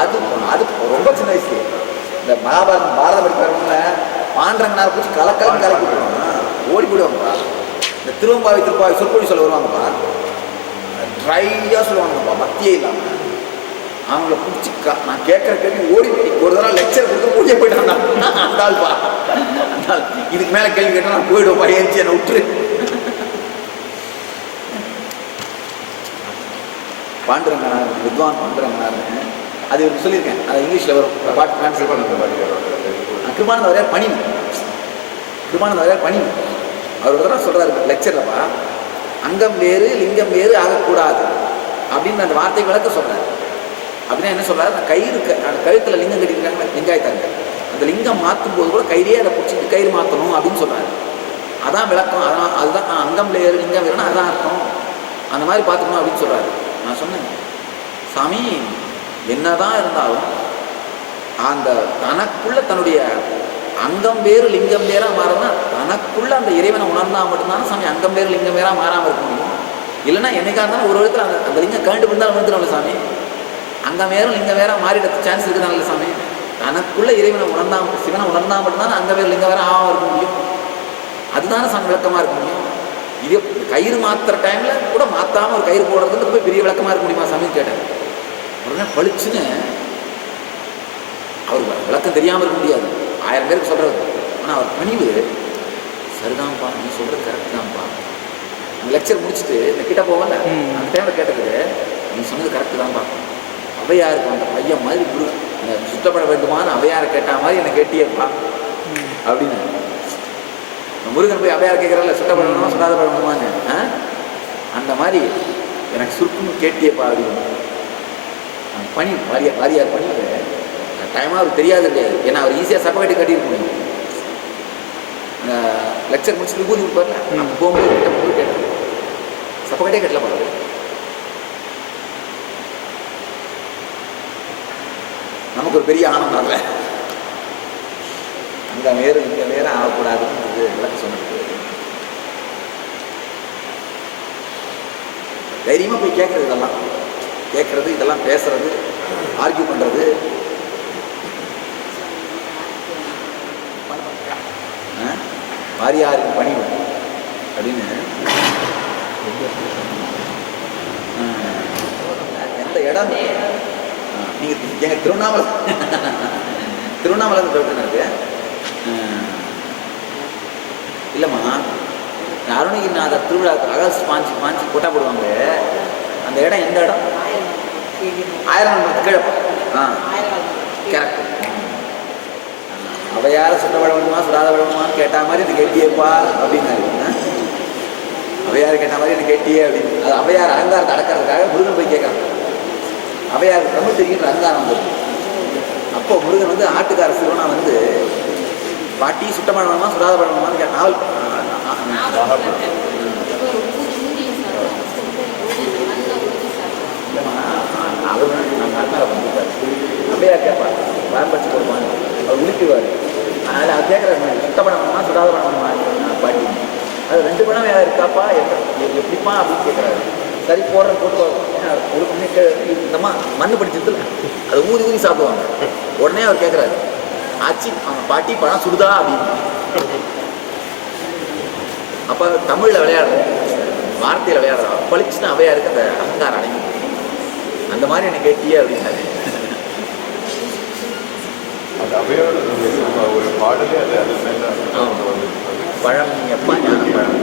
அது அது ரொம்ப சின்ன வயசு. இந்த மகாபாரதம் பாரதம் படிக்கிறவங்கள பாண்டரங்கனார் பிடிச்சி கலக்கலன்னு கலக்கி விட்டுருவாங்க, ஓடி போயிடுவாங்கப்பா. இந்த திருப்பாவை சொற்பொழி சொல்ல வருவாங்கப்பா, ட்ரையாக சொல்லுவாங்கப்பா, பக்தியே இல்லாமல். அவங்கள பிடிச்சி நான் கேட்குற கேள்வி ஓடி ஒரு தடவை லெக்சர் கொடுத்து ஓடியே போயிட்டான் அந்த ஆள்ப்பா. அந்த ஆள் இதுக்கு மேலே கேள்வி கேட்டால் நான் போயிடுவோம், பையன்ச்சு என்னை விட்டுரு. பாண்டுரங்கனார், வித்வான் பாண்டுரங்கனார்னு அது சொல்லியிருக்கேன், அதை இங்கிலீஷில் வரும் பாட்டு ட்ரான்ஸ்லேட் பண்ண. கிருபானந்த வாரியார் பணிவு, கிருபானந்த வாரியார் பணிவு. அவர் ஒரு தடவை சொல்கிறாரு லெக்சர்லப்பா, அங்கம் வேறு லிங்கம் வேறு ஆகக்கூடாது அப்படின்னு அந்த வார்த்தை விளக்க சொல்கிறார். அப்படின்னா என்ன சொல்கிறாரு, அந்த கயிறு அந்த கழுத்தில் லிங்கம் கட்டியிருக்காங்க, லிங்காயத்தாங்க, அந்த லிங்கம் மாற்றும் போது கூட கயிறே அதை பிடிச்சிட்டு கயிறு மாற்றணும் அப்படின்னு சொல்கிறாரு. அதான் விளக்கம், அதான் அதுதான் அங்கம் வேறு லிங்கம் வேறுனா அதுதான் அர்த்தம், அந்த மாதிரி பார்த்துக்கணும் அப்படின்னு சொல்கிறாரு. நான் சொன்னேன், சாமி என்னதான் இருந்தாலும் அந்த தனக்குள்ள தன்னுடைய அங்கம் வேறு லிங்கம் வேறாக மாறதுனா தனக்குள்ள அந்த இறைவனை உணர்ந்தால் மட்டும்தான் சாமி அங்கம் வேறு லிங்கம் வேறாக மாறாமல் இருக்க முடியும். இல்லைன்னா என்னைக்காக இருந்தாலும் ஒரு இடத்துல அந்த லிங்கம் கண்டு விழுந்தாலும் வந்துடும்ல சாமி, அங்கம் வேறும் லிங்கம் வேற மாறிடுறது சான்ஸ் இருக்குதானல்ல சாமி. தனக்குள்ள இறைவனை உணர்ந்தால் சிவனை உணர்ந்தால் மட்டும்தான் அங்கே வேறு லிங்கம் வேற ஆகாமல் இருக்க முடியும். அதுதானே சாமி விளக்கமாக இருக்க முடியும். இதே கயிறு மாற்றுற டைமில் கூட மாற்றாமல் ஒரு கயிறு போடுறதுக்கு போய் பெரிய விளக்கமாக இருக்க முடியுமா சாமின்னு கேட்டேன். உடனே பளிச்சுன்னு அவர் விளக்கம் தெரியாமல் இருக்க முடியாது, 1000 பேருக்கு சொல்கிறது. ஆனால் அவர் பணிவு, சரிதான்ப்பா நீ சொல்கிறது கரெக்ட் தான்ப்பா. லெக்சர் முடிச்சுட்டு இந்த கிட்ட போகல அந்த டைமில் கேட்டதுக்கு, நீ சொன்னது கரெக்டு தான்ப்பா, அவையாருக்கு அந்த பையன் மாதிரி குரு சுத்தப்பட வேண்டுமான்னு அவையாரை கேட்ட மாதிரி என்னை கேட்டியப்பா அப்படின்னு. முருகன் போய் அவையார் கேட்குறால சுத்தப்படணுமா சுத்தாத படணுமான்னு, அந்த மாதிரி எனக்கு சுருக்குன்னு கேட்டியப்பா அப்படின்னு. பணி வாரியார் பணி டைமாக அவருக்கு தெரியாது இல்லையா, ஏன்னா அவர் ஈஸியாக சப்பக்கட்டி கட்டியிருக்க முடியும். லெக்சர் முடிச்சுட்டு விபூதி கொடுப்பார்ல, நம்ம போகும்போது கிட்ட கேட்டேன், சப்பக்கட்டே கட்டல பாரு. நமக்கு ஒரு பெரிய ஆனந்தம் இல்லை, அங்கே வேறு இங்கே வேறு ஆகக்கூடாதுன்னு விளக்கு சொன்னது. தைரியமாக போய் கேட்குறது, இதெல்லாம் கேட்குறது, இதெல்லாம் பேசுறது, ஆர்கியூ பண்ணுறது. வாரியாரின் பணிவு அப்படின்னு எந்த இடம் நீங்கள் எங்கள் திருவண்ணாமலை போயிட்டு இல்லைம்மா, அருணகிரிநாதர் திருவிழா அகஸ்ட் பாஞ்சி கொட்டா போடுவாங்க, அந்த இடம் எந்த இடம்? 1000 கிழப்பு. கரெக்ட். அவ யாரை சுத்த வழங்கணுமா சுடாத வழங்கணுமான்னு கேட்டா மாதிரி எனக்கு கேட்டியப்பா அப்படின்னாரு. அவையார் கேட்ட மாதிரி எனக்கு கேட்டியே அப்படின்னு. அது அவையார் அகங்காரத்தை அடக்கிறதுக்காக முருகன் போய் கேட்குறாங்க. அவையாருக்கு தமிழ் தெரியுன்ற அகங்காரம் வந்தது. அப்போ முருகன் வந்து ஆட்டுக்கார சிறுவனா வந்து பாட்டி சுட்ட பழமா சுடாத பழமான்னு நாவல் அவர் நாங்கள் அண்ணாவை பண்ணிருப்பார். அவையார் கேட்பார், வேம்பச்சு போடுவாங்க, அவர் உடுப்பிடுவார். அதில் அது கேட்குறாரு, சுத்த பழமா சுடாத பழமா பாட்டி, அது 2 பழம் வேறு இருக்காப்பா, எப்படிப்பா அப்படின்னு கேட்குறாரு. சரி போடுற போட்டு ஒரு பண்ணிட்டு இந்தம்மா மண்ணு படிச்சதுல அதை ஊதி ஊதி சாப்பிடுவாங்க. உடனே அவர் கேட்குறாரு, ஆச்சி அவங்க பாட்டி பழம் சுடுதா அப்படின்னு. அப்போ தமிழில் விளையாடுறோம், வார்த்தையில் விளையாடுறோம், பளிச்சுன்னா அவையாருக்கு அந்த அகங்காரம் அடங்கி. அந்த மாதிரி எனக்கு கேட்டியே அப்படின்னாரு. பழம் எப்பா ஞான பழம்